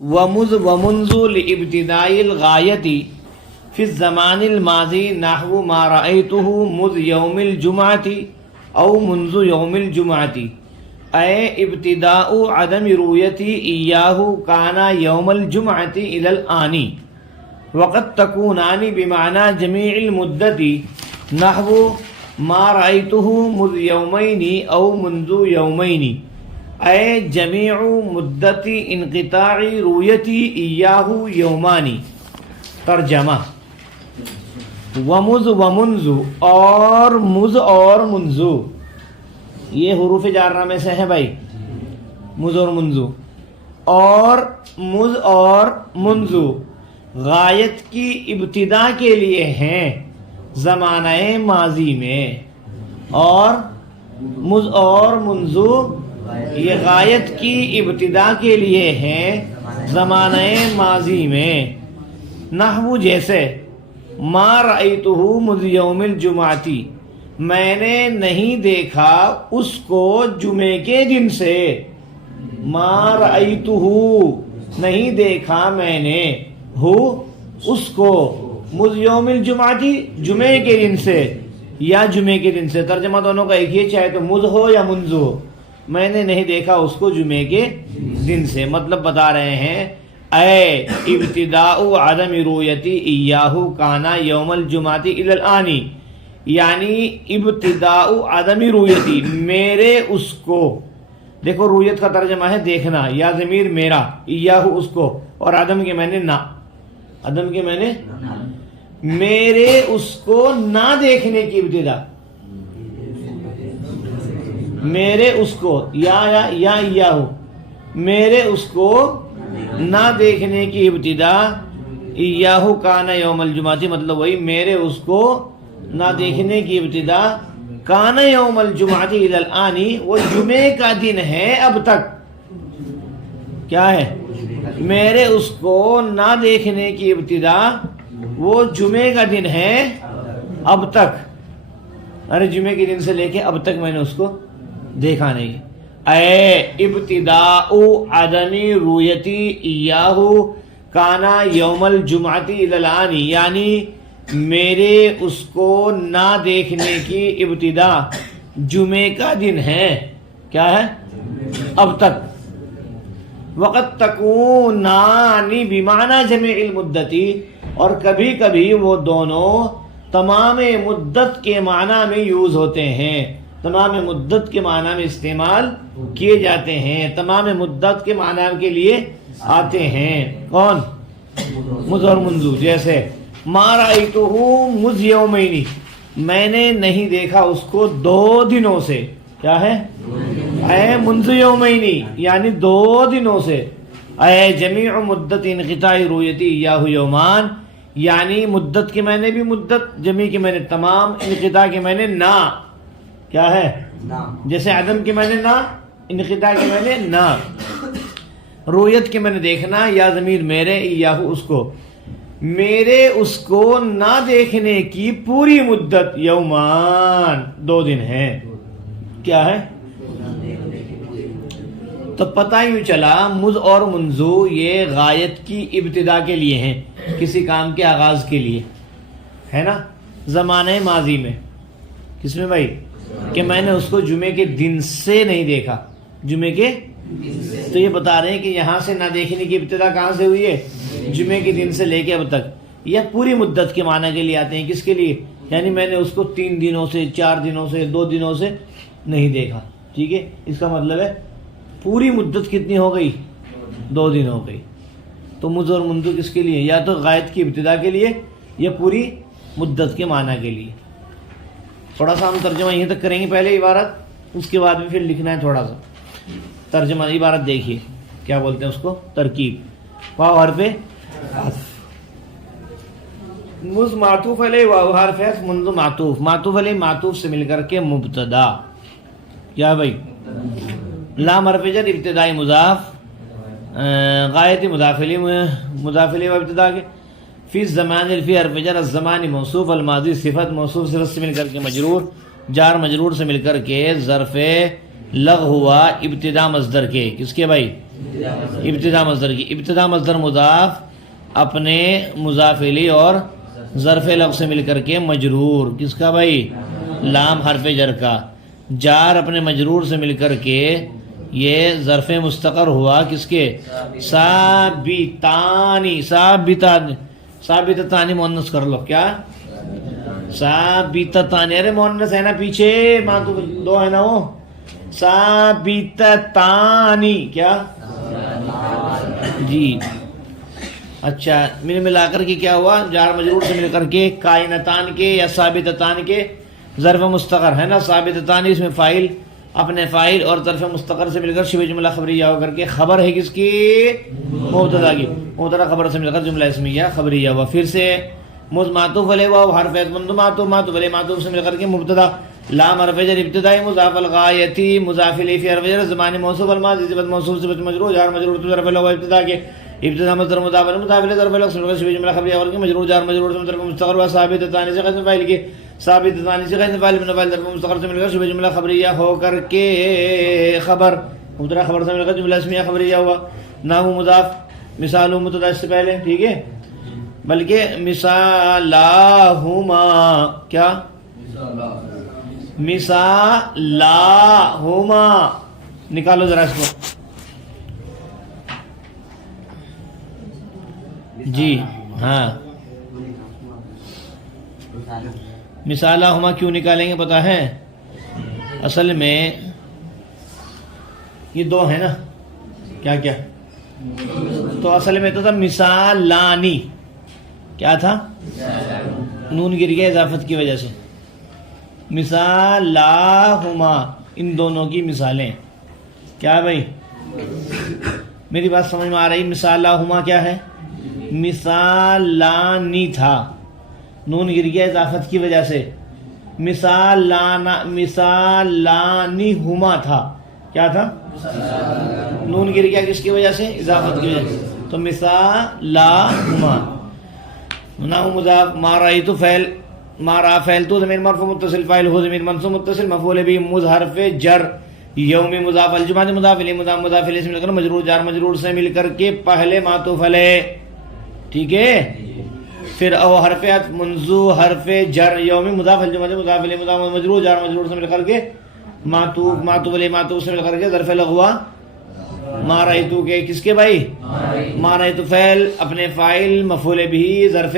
ومذ ومنذ لابتداء الغایتی فی الزمان الماضی نحو ما رأیتہ مذ یوم الجمعۃ او منذ یوم الجمعۃ اے ابتداء عدم رؤیتی ایاہ کان یوم الجمعۃ الی الآن وقد تکونان بمعنى جمیع المدت نحو ما رأیتہ مذ یومین او منذ یومین اے جمیع مدت انقطاع رؤیتی ایاہ یومانی۔ ترجمہ ومذ ومنذ اور مذ اور منذ یہ حروف جارہ میں سے ہے بھائی، مذ اور منذ، اور مذ اور منذ غایت کی ابتدا کے لیے ہیں زمانہ ماضی میں، اور مذ اور منذ یہ غایت کی ابتدا کے لیے ہیں زمانہ ماضی میں۔ نحو جیسے ما رأیتہ مذ یوم الجمعۃ میں نے نہیں دیکھا اس کو جمعے کے دن سے، ما رأیتہ نہیں دیکھا میں نے، ہو اس کو، مذ یوم الجمعۃ جمعے کے دن سے یا جمعے کے دن سے، ترجمہ دونوں کا ایک ہی، چاہے تو مذ ہو یا منذ ہو، میں نے نہیں دیکھا اس کو جمعے کے دن سے۔ مطلب بتا رہے ہیں اے ابتداء عدم رؤیتی ایاہ کانا یوم الجمعۃ الی الآن، یعنی ابتداء عدم رؤیتی میرے اس کو، دیکھو رؤیت کا ترجمہ ہے دیکھنا، یا ضمیر میرا، ایاہ اس کو، اور عدم کے میں نے نہ، عدم کے میں نے میرے اس کو نہ دیکھنے کی ابتدا، میرے اس کو یا ایاہ میرے اس کو نہ دیکھنے کی ابتدا، ایاہ کانا یوم الجمعۃ مطلب وہی میرے اس کو نہ دیکھنے کی ابتدا، کانا یوم الجمعۃ الی الآن وہ جمعے کا دن ہے اب تک، کیا ہے میرے اس کو نہ دیکھنے کی ابتدا وہ جمعے کا دن ہے اب تک، ارے جمعے کے دن سے لے کے اب تک میں نے اس کو دیکھا نہیں۔ اے ابتداء عدم رؤیتی ایاہ کانا یوم الجمعۃ الی الآن، یعنی میرے اس کو نہ دیکھنے کی ابتدا جمعے کا دن ہے، کیا ہے اب تک۔ وقت تکونان بمعنی جمع المدت، اور کبھی کبھی وہ دونوں تمام مدت کے معنی میں یوز ہوتے ہیں، تمام مدت کے معنی میں استعمال کیے جاتے ہیں، تمام مدت کے معنی کے لیے آتے ہیں۔ کون؟ مذ اور منذ، جیسے ما رأیتہ مذ یومین میں نے نہیں دیکھا اس کو 2 دنوں سے، کیا ہے اے منذ یومین یعنی 2 دنوں سے، اے جمیع مدت انقطاع رؤیتی ایاہ یومان یعنی مدت کے میں نے بھی مدت، جمیع کے میں نے تمام، انقطاع کے میں نے نہ، کیا ہے جیسے عدم کے میں نے نہ، انقطاع کے میں نے نہ، رؤیت کے میں نے دیکھنا، یا ضمیر میرے، ایاہ اس کو، میرے اس کو نہ دیکھنے کی پوری مدت یومان 2 دن ہے، کیا ہے۔ تو پتہ یوں چلا مذ اور منذ یہ غایت کی ابتدا کے لیے ہیں، کسی کام کے آغاز کے لیے ہے نا، زمانہ ماضی میں، کس میں بھائی کہ میں نے اس کو جمعے کے دن سے نہیں دیکھا، جمعے کے، تو یہ بتا رہے ہیں کہ یہاں سے نہ دیکھنے کی ابتدا کہاں سے ہوئی ہے، جمعے کے دن سے لے کے اب تک، یا پوری مدت کے معنی کے لیے آتے ہیں، کس کے لیے، یعنی میں نے اس کو 3 دنوں سے، 4 دنوں سے، 2 دنوں سے نہیں دیکھا، ٹھیک ہے، اس کا مطلب ہے پوری مدت کتنی ہو گئی، 2 دن ہو گئی۔ تو مذ اور منذ کس کے لیے، یا تو غایت کی ابتدا کے لیے یا پوری مدت کے معنی کے لیے۔ تھوڑا سا ہم ترجمہ یہیں تک کریں گے پہلے عبارت، اس کے بعد میں پھر لکھنا ہے تھوڑا سا ترجمہ۔ عبارت دیکھیے کیا بولتے ہیں اس کو، ترکیب، واو حرف عطف، مذ معطوف علیہ، واو حرف عطف، منذ معطوف، معطوف علیہ معطوف سے مل کر کے مبتدا، کیا بھائی، لام حرف جر ابتدائی مضاف، غایت مضاف الیہ مضاف الیہ و ابتدا کے، فی الزمان الفی حرف جر، الزمان موصوف، الماضی صفت، موصوف صفت سے مل کر کے مجرور، جار مجرور سے مل کر کے ظرف لغ ہوا ابتدا مصدر کے، کس کے بھائی، ابتدا مصدر کی. ابتدا مصدر مضاف اپنے مضاف الیہ اور ظرف لفظ سے مل کر کے مجرور. کس کا بھائی؟ لام حرف جر کا. جار اپنے مجرور سے مل کر کے یہ ظرف مستقر ہوا کس کے؟ ثابتانی. ثابتانی مؤنث کر لو. کیا؟ ثابتانی. ارے مؤنث ہے نا پیچھے، ماں تو دو ہے نا وہ. ثابتانی. کیا جی؟ اچھا ملا کر کے کیا ہوا؟ جار مجرور سے مل کر کے کائنتان کے یا ثابتتان کے ظرف مستقر ہے نا. ثابتتان اس میں فاعل اپنے فاعل اور ظرف مستقر سے مل کر شبہ جملہ خبریہ ہو کر کے خبر ہے کس کی؟ مبتدا کی. مبتدا خبر سے مل کر جملہ اسمیہ خبریہ ہوا. پھر سے معطوف علیہ واو حرف مند معطوف علیہ معطوف سے مل کر کے مبتدا. لام حرف جر ابتدائی مضاف الغایتی مضاف الیہ فی حرف جر زمان موصوف الماضی صفت موصوف صفت مجرور جار مجرور ظرف لغو ابتدا کے. ابتدا مصدر مضاف الیہ مضاف الیہ ظرف لغو شبہ جملہ خبریہ اور کے مجرور جار مجرور سے ظرف مستقر و ثابت ثانی سے قسم فاعل کے. ثابت ثانی سے قسم فاعل من فاعل ظرف مستقر سے مل کر شبہ جملہ خبریہ ہو کر کے خبر مبتدا خبر سے مل کر جملہ اسمیہ خبریہ ہوا. نحو مضاف مثال مبتدا اس سے پہلے ٹھیک ہے، بلکہ مثالاہما. کیا؟ مثالاہما. نکالو ذرا اس کو. جی ہاں مثالاہما کیوں نکالیں گے پتہ ہے؟ اصل میں یہ دو ہے نا. کیا کیا؟ تو اصل میں تو تھا مثالانی. کیا تھا؟ نون گر گیا اضافت کی وجہ سے. مثالاہما ان دونوں کی مثالیں. کیا بھائی میری بات سمجھ میں آ رہی؟ مثالاہما کیا ہے؟ مثالانی تھا، نون گر گیا اضافت کی وجہ سے. مثالانی ہما تھا. کیا تھا؟ نون گر گیا کس کی وجہ سے؟ اضافت کی وجہ سے. تو مثالاہما. نحو مضاف ما رأیت فعل ما را فعل تو ضمیر مرفوع متصل فاعل ہو ضمیر منصوب متصل مفعول به مض حرف جر یوم مضاف الجمعہ مضاف الیہ مضاف الیہ سے مل کر مجرور جار مجرور سے مل کر کے پہلے معطوف علیہ. ٹھیک ہے. پھر او حرف عطف منذو حرف جر یوم مضاف الجمعہ مضاف الیہ مضاف مجرور جار مجرور سے مل کر کے معطوف علیہ معطوف سے مل کر کے ظرف لغوا ما رأیتو کے کس کے بھائی؟ ما رأیتو فعل اپنے فاعل مفعول به ظرف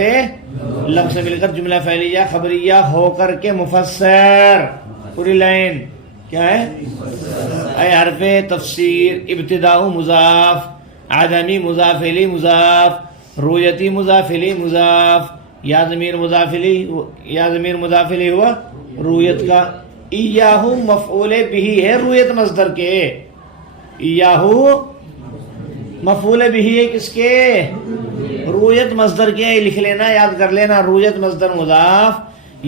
لفظ سے مل کر جملہ فعلیہ خبریہ ہو کر کے مفسر. پوری لائن کیا ہے؟ اے حرف تفسیر ابتداء مضاف عدمی مضاف الیہ مضاف رویتی مضاف الیہ مضاف یا ضمیر مضاف الیہ ہوا رویت کا. ایاہو مفعول به ہے رویت مصدر کے. ایاہو مفعول به ہے کس کے؟ رویت مصدر کے. لکھ لینا یاد کر لینا. رویت مصدر مضاف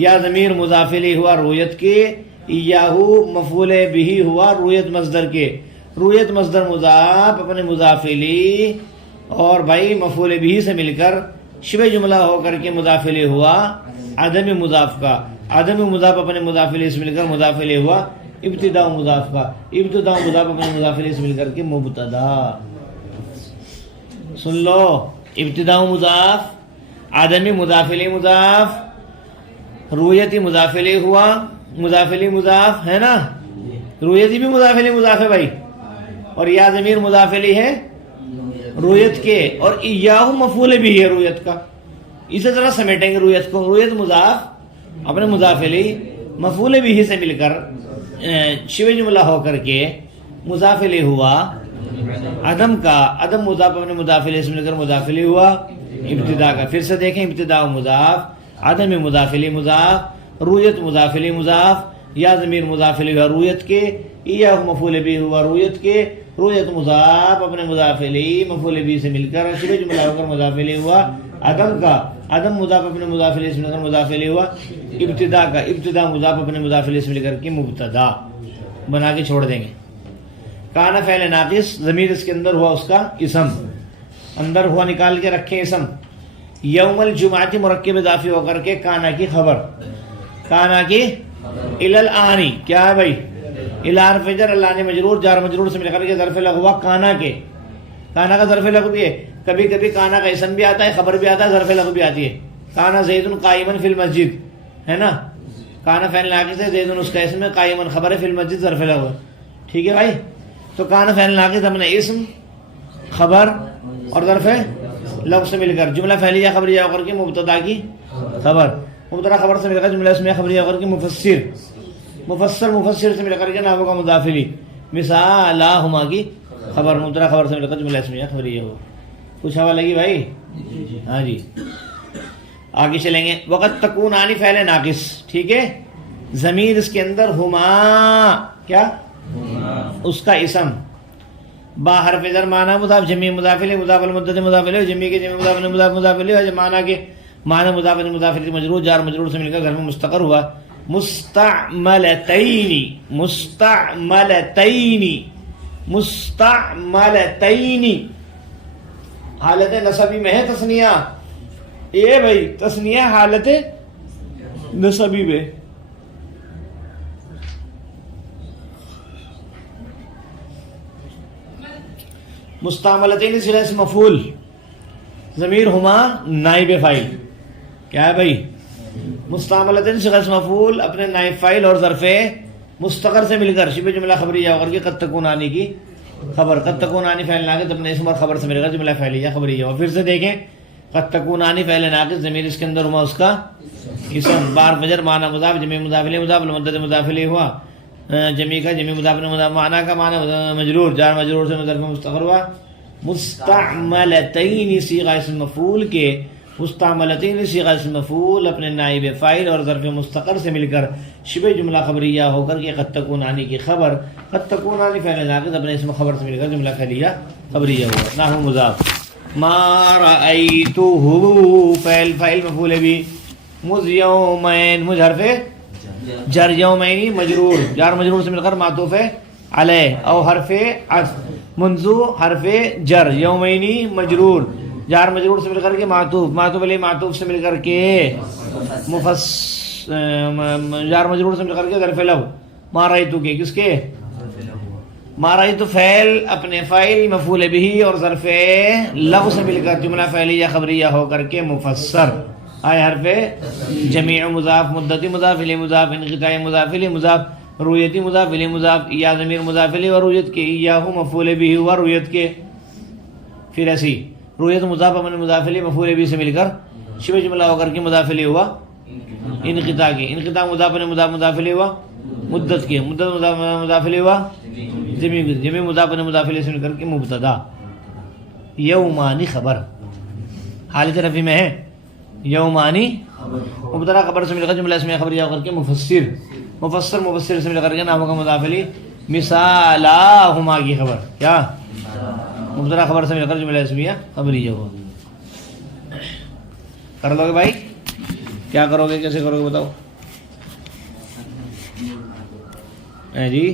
یا ضمیر مضاف الیہ ہوا رویت کے. ایاہو مفعول به ہوا رویت مصدر کے. رویت مصدر مضاف اپنے مضاف الیہ اور بھائی مفعول به سے مل کر شبہ جملہ ہو کر کے مضاف الیہ ہوا عدم مضاف کا. عدم مضاف اپنے مضاف الیہ سے مل کر مضاف الیہ ہوا ابتداء مضاف کا. ابتداء مضاف اپنے مضاف الیہ سے مل کر کے مبتدا. سن لو. ابتداء مضاف عدم مضاف الیہ مضاف رویتی مضاف الیہ ہوا مضاف الیہ مضاف ہے نا. رویتی بھی مضاف الیہ مضاف ہے بھائی. اور یا ضمیر مضاف الیہ ہے رویت کے. اور ایاہو مفعول بھی ہے رویت کا. اسے ذرا سمیٹیں گے رویت کو. رویت مضاف اپنے مضاف الیہ مفعول بھی سے مل کر شبہ جملہ ہو کر کے مضاف الیہ ہوا عدم کا. عدم مضاف اپنے مضاف الیہ سے مل کر مضاف الیہ ہوا ابتدا کا. پھر سے دیکھیں. ابتدا مضاف عدم مضاف الیہ مضاف رویت مضاف الیہ مضاف یا ضمیر مضاف الیہ ہوا رویت کے. ایاہو مفعول بھی ہوا رویت کے. رویت مضاف اپنے مضاف الیہ مفعول بھی سے مل کر شبہ جملہ ہو کر مضاف الیہ ہوا عدم کا. عدم مضاف اپنے مضاف الیہ سے مل کر مضاف الیہ ہوا ابتدا کا. ابتدا مضاف اپنے مضاف الیہ سے مل کر کے مبتدا بنا کے چھوڑ دیں گے. کانا فعل ناقص ضمیر اس کے اندر ہوا اس کا اسم. اندر ہوا نکال کے رکھیں اسم. یوم الجمعہ مرکب اضافی ہو کر کے کانا کی خبر. کانا کی الالآنی کیا ہے بھائی؟ الحرف جر اللہ نے مجرور جار مجرور سے مل کر کے ظرف لغوا کانا کے. کانا کا ظرف لغو بھی ہے، کبھی کبھی کانا کا اسم بھی آتا ہے، خبر بھی آتا ہے، ظرف لغو بھی آتی ہے. کانا زید قائمن فی المسجد ہے نا، کانا فعل ناقص ہے، زید اس کا اسم ہے، قائمن خبر ہے، فی المسجد ظرف لغو. ٹھیک ہے بھائی. تو کانا فعل ناقص اپنے اسم، خبر اور ظرف لغو سے مل کر جملہ فعلیہ خبریہ ہو کر کے مبتدا کی خبر، مبتدا خبر سے مل کر جملہ اسمیہ خبریہ ہو کر کے مفسر، مفسر سے مل کر کے نحو کا مضاف الیہ، مثالہما کی خبر، مبتدا خبر سے مل کر جملہ اسمیہ خبریہ ہو. کچھ ہوا لگی بھائی؟ ہاں جی. آگے چلیں گے. وقت تکون آنی فعل ناقص. ٹھیک ہے. ضمیر اس کے اندر ہما، کیا اس کا اسم، با حرف جر معنی مضاف، جمع مضاف الیہ، مضاف المدت مضاف الیہ، جمع کے جمع مضاف مضاف مضاف الیہ، معنی کے معنی مضاف مضاف الیہ مجرور، جار مجرور سے مل کر گھر میں مستقر ہوا. مستعملتین، مستعملتین، مستعملتین حالت نصبی میں ہے تثنیہ. اے بھائی تثنیہ حالت نصبی میں. مستعملتین صیغہ اسم مفعول، ضمیر ہما نائب فاعل. کیا ہے بھائی؟ مستعملتین صیغہ اسم مفعول اپنے نائب فاعل اور ظرف مستقر سے مل کر شبہ جملہ خبریہ ہو کر کے قد تکون آنی کی خبر. قد تکون آنی فعل ناقص اپنے اسم اور خبر سے مل کر جملہ فعلیہ خبریہ ہو. پھر سے دیکھیں. قد تکون آنی فعل ناقص، ضمیر اس کے اندر ہوا اس کا اسم، بار فجر معنی مضاف، جمع مضاف الیہ مضاف، المدت مضاف الیہ ہوا، جمع کا جمع مضاف مضاف، معنی کا معنی مجرور، جار مجرور سے ظرف مستقر ہوا. مستعملتین صیغہ اسم مفعول کے، مستعملتین صیغہ اسم مفعول اپنے نائب فاعل اور ظرف مستقر سے مل کر شبہ جملہ خبریہ ہو کر کے قد تکون آنی کی خبر، قد تکون آنی فعل ناقص اپنے اسم خبر سے مل کر جملہ فعلیہ خبریہ ہوا. نحو مضاف. ما رأیتہ فعل فاعل مفعول بھی، مذ یومین، مذ حرف جر، یومین مجرور، جار مجرور سے مل کر معطوف علیہ او حرف عطف، منذ حرف جر، یومین مجرور، جار مجرور سے مل کر کے معطوف، معطوف علیہ معطوف سے مل کر کے جار مجرور سے مل کر کے ظرف لغو. ما رأیتہ کے کس کے؟ ما رأیتہ فعل اپنے فاعل مفعول به اور ظرف لغو سے مل کر جملہ فعلیہ خبریہ ہو کر کے مفسر. آئے حرف جمیع مضاف، مدتی مضاف الیہ مضاف، انقطاع مضاف الیہ مضاف، رؤیتی مضاف الیہ مضاف، یا ضمیر مضاف الیہ و رؤیت کے، ایاہ مفعول به و رؤیت کے. پھر ایسی رؤیت مضاف اپنے مضاف الیہ مفعول به سے مل کر شبہ جملہ ہو کر کے مضاف الیہ ہوا انقطاع کے، انقطاع مضاف اپنے مضاف مضاف الیہ ہوا مدت کے، مدت مضاف مضاف الیہ ہوا جمع مضاف اپنے مضاف الیہ سے مل کر کے مبتدا. یومانی خبر حالت رفع میں ہے، یومانی مبتدا خبر سے مل کر جملہ اسمیہ خبریہ ہو کر کے مفسر، مفسر مفسر سے مل کر کے نحو کا مضاف الیہ، مثالہما کی خبر، کیا مبتدا خبر سے مل کر جملہ اسمیہ خبریہ ہو. کر لو گے بھائی؟ کیا کرو گے، کیسے کرو گے بتاؤ جی؟